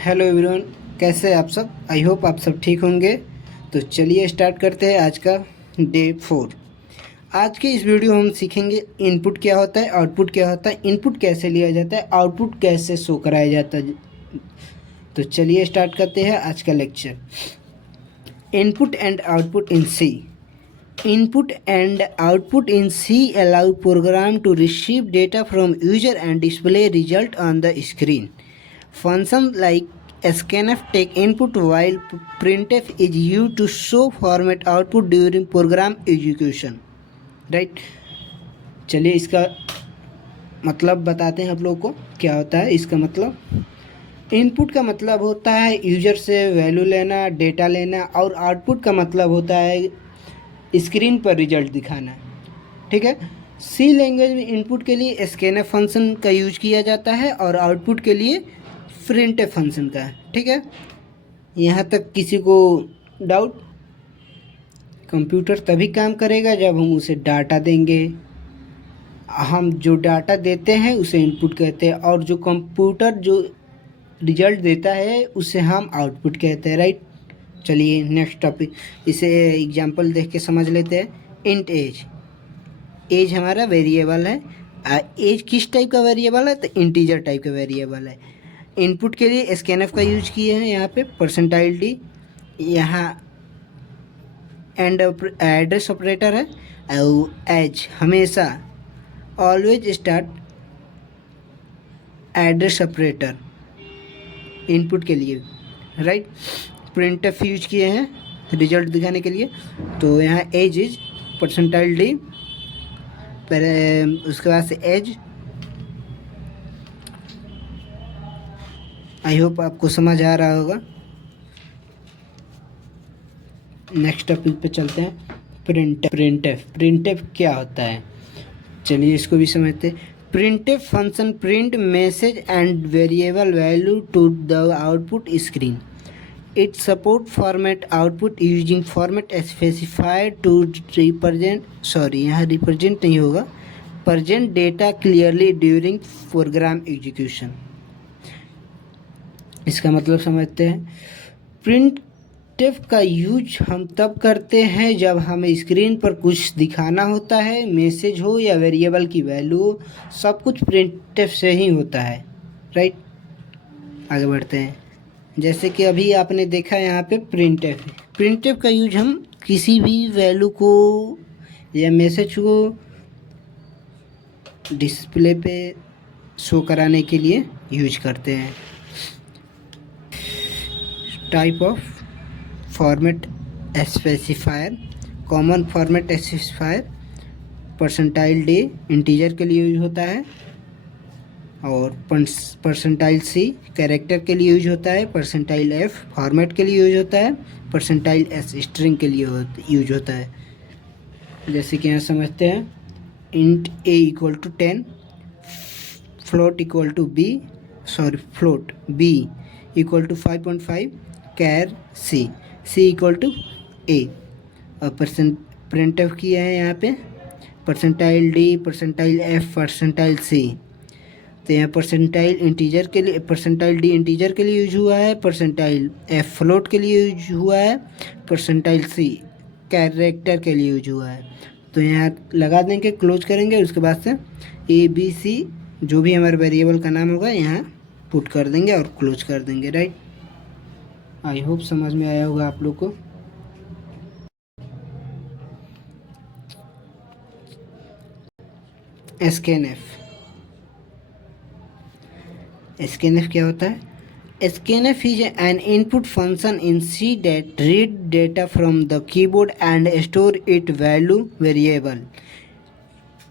Hello everyone, कैसे हैं आप सब। आई होप आप सब ठीक होंगे। तो चलिए स्टार्ट करते हैं आज का डे 4। आज के इस वीडियो में हम सीखेंगे इनपुट क्या होता है, आउटपुट क्या होता है, इनपुट कैसे लिया जाता है, आउटपुट कैसे शो कराया जाता है। तो चलिए स्टार्ट करते हैं आज का lecture. Input and output in C. Input and output in C allow program to receive data from user and display result on the screen. Functions like scanf take input while printf is used to show format output during program execution. Right? चलिए इसका मतलब बताते हैं आप लोगों को क्या होता है। इसका मतलब इनपुट का मतलब होता है यूजर से वैल्यू लेना, डेटा लेना, और आउटपुट का मतलब होता है स्क्रीन पर रिजल्ट दिखाना। ठीक है। सी लैंग्वेज में इनपुट के लिए स्कैनफ फंक्शन का यूज किया जाता है और आउटपुट के लिए प्रिंटफ फंक्शन का। ठीक है, यहाँ तक किसी को डाउट? कंप्यूटर तभी काम करेगा जब हम उसे डाटा देंगे। हम जो डाटा देते हैं उसे इनपुट कहते हैं, और जो कंप्यूटर जो रिजल्ट देता है उसे हम आउटपुट कहते हैं। राइट। चलिए नेक्स्ट टॉपिक, इसे एग्जांपल देख के समझ लेते हैं। Int age. एज हमारा वेरिएबल है। एज किस टाइप का वेरिएबल है? तो इंटीजर टाइप का वेरिएबल है। इनपुट के लिए स्कैनफ का यूज किए हैं यहाँ पे, परसेंटाइल डी। यहाँ एंड एड्रेस ऑपरेटर है। और एज हमेशा always start address operator input के लिए। राइट। प्रिंटफ यूज किए हैं रिजल्ट दिखाने के लिए। तो यहाँ एज इज परसेंटाइल डी, उसके बाद से एज। आई होप आपको समझ आ रहा होगा। नेक्स्ट टॉपिक पे चलते हैं। प्रिंटफ क्या होता है, चलिए इसको भी समझते हैं। Printf function print message and variable value to the output screen. It support format output using format specified to यहाँ represent नहीं होगा, present data clearly during program execution। इसका मतलब समझते हैं। प्रिंटफ का यूज हम तब करते हैं जब हमें स्क्रीन पर कुछ दिखाना होता है, मैसेज हो या वेरिएबल की वैल्यू हो, सब कुछ प्रिंटफ से ही होता है। राइट। आगे बढ़ते हैं। जैसे कि अभी आपने देखा यहाँ पे प्रिंटफ का यूज हम किसी भी वैल्यू को या मैसेज को डिस्प्ले पे शो कराने के लिए यूज करते हैं। Type of format specifier. Common format specifier percentile D integer के लिए यूज होता है, और परसेंटाइल सी कैरेक्टर के लिए यूज होता है, परसेंटाइल एफ फॉर्मेट के लिए यूज होता है, परसेंटाइल एस स्ट्रिंग के लिए यूज होता है। जैसे कि यहाँ समझते हैं। Int a equal to 10, float b equal to 5.5, char c equal to a. और प्रिंटफ किया है यहाँ पे percentile d, percentile f, percentile c. तो यहाँ परसेंटाइल डी इंटीजर के लिए यूज हुआ है, परसेंटाइल एफ फ्लोट के लिए यूज हुआ है, परसेंटाइल सी कैरेक्टर के लिए यूज हुआ है। तो यहाँ लगा देंगे, क्लोज करेंगे, उसके बाद से ए बी सी जो भी हमारे वेरिएबल का नाम होगा यहाँ पुट कर देंगे और क्लोज कर देंगे। राइट। आई होप समझ में आया होगा आप लोग को। स्कैनफ क्या होता है? Scanf is an input function in C that read data from the keyboard and store it value variable.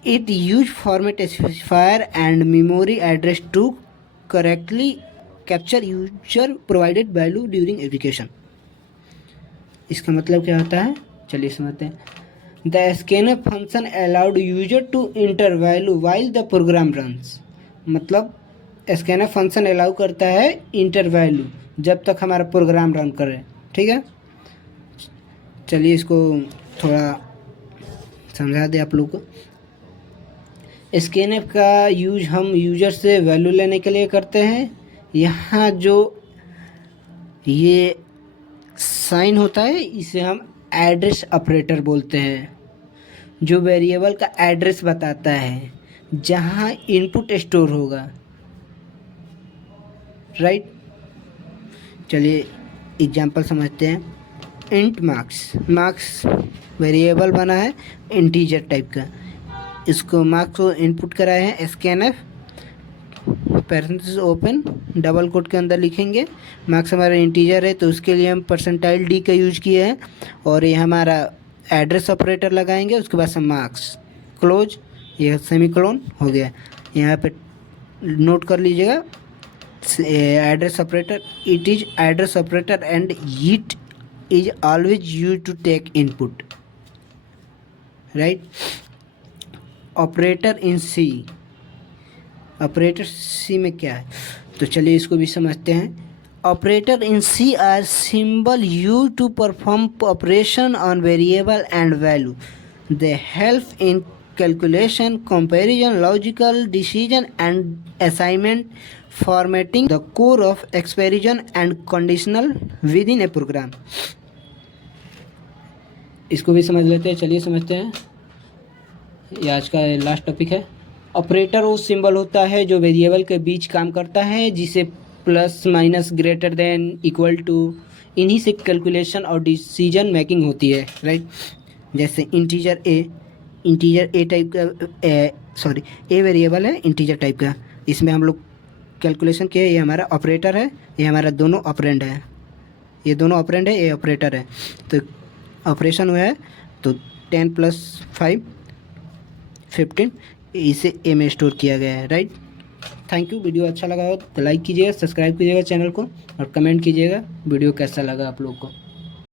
It use format specifier and memory address to correctly capture user provided value during execution. इसका मतलब क्या होता है, चलिए समझते हैं। The scanf function allowed user to enter value while the program runs। मतलब scanf function allow करता है इंटर वैल्यू जब तक हमारा प्रोग्राम रन करे। ठीक है। चलिए इसको थोड़ा समझा दें आप लोग को। स्कैनफ का यूज हम यूजर से वैल्यू लेने के लिए करते हैं। यहाँ जो ये साइन होता है, इसे हम एड्रेस ऑपरेटर बोलते हैं, जो वेरिएबल का एड्रेस बताता है जहाँ इनपुट स्टोर होगा, राइट। चलिए एग्जांपल समझते हैं। इंट मार्क्स वेरिएबल बना है इंटीजर टाइप का, इसको मार्क्स को इनपुट कराए हैं scanf parenthesis open double quote के अंदर लिखेंगे। मार्क्स हमारा इंटीजर है तो उसके लिए हम परसेंटाइल डी का यूज किए हैं, और ये हमारा एड्रेस ऑपरेटर लगाएंगे, उसके बाद से मार्क्स क्लोज, ये सेमीकोलन हो गया। यहाँ पे नोट कर लीजिएगा address operator, it is address operator and it is always use to take input, right. Operator in C, operator C में क्या है तो चलिए इसको भी समझते हैं। Operator in C are symbol use to perform operation on variable and value, they help in calculation, comparison, logical decision and assignment, formatting the core of expression and conditional with in a program. इसको भी समझ लेते हैं, चलिए समझते हैं। ये आज का लास्ट टॉपिक है। ऑपरेटर वो सिंबल होता है जो वेरिएबल के बीच काम करता है, जिसे plus minus greater than equal to, इन्हीं से कैलकुलेशन और डिसीजन मेकिंग होती है, राइट। जैसे इंटीजर ए टाइप का ए वेरिएबल है इंटीजर टाइप का, इसमें हम लोग कैलकुलेशन किए, ये हमारा ऑपरेटर है, ये हमारा दोनों ऑपरेंड है, ये दोनों ऑपरेंड है, ये ऑपरेटर है, तो ऑपरेशन हुआ है तो 10 + 5 15 इसे ए में स्टोर किया गया है, राइट। Thank you. वीडियो अच्छा लगा हो तो लाइक कीजिएगा, सब्सक्राइब कीजिएगा चैनल को, और कमेंट कीजिएगा वीडियो कैसा लगा आप लोग को।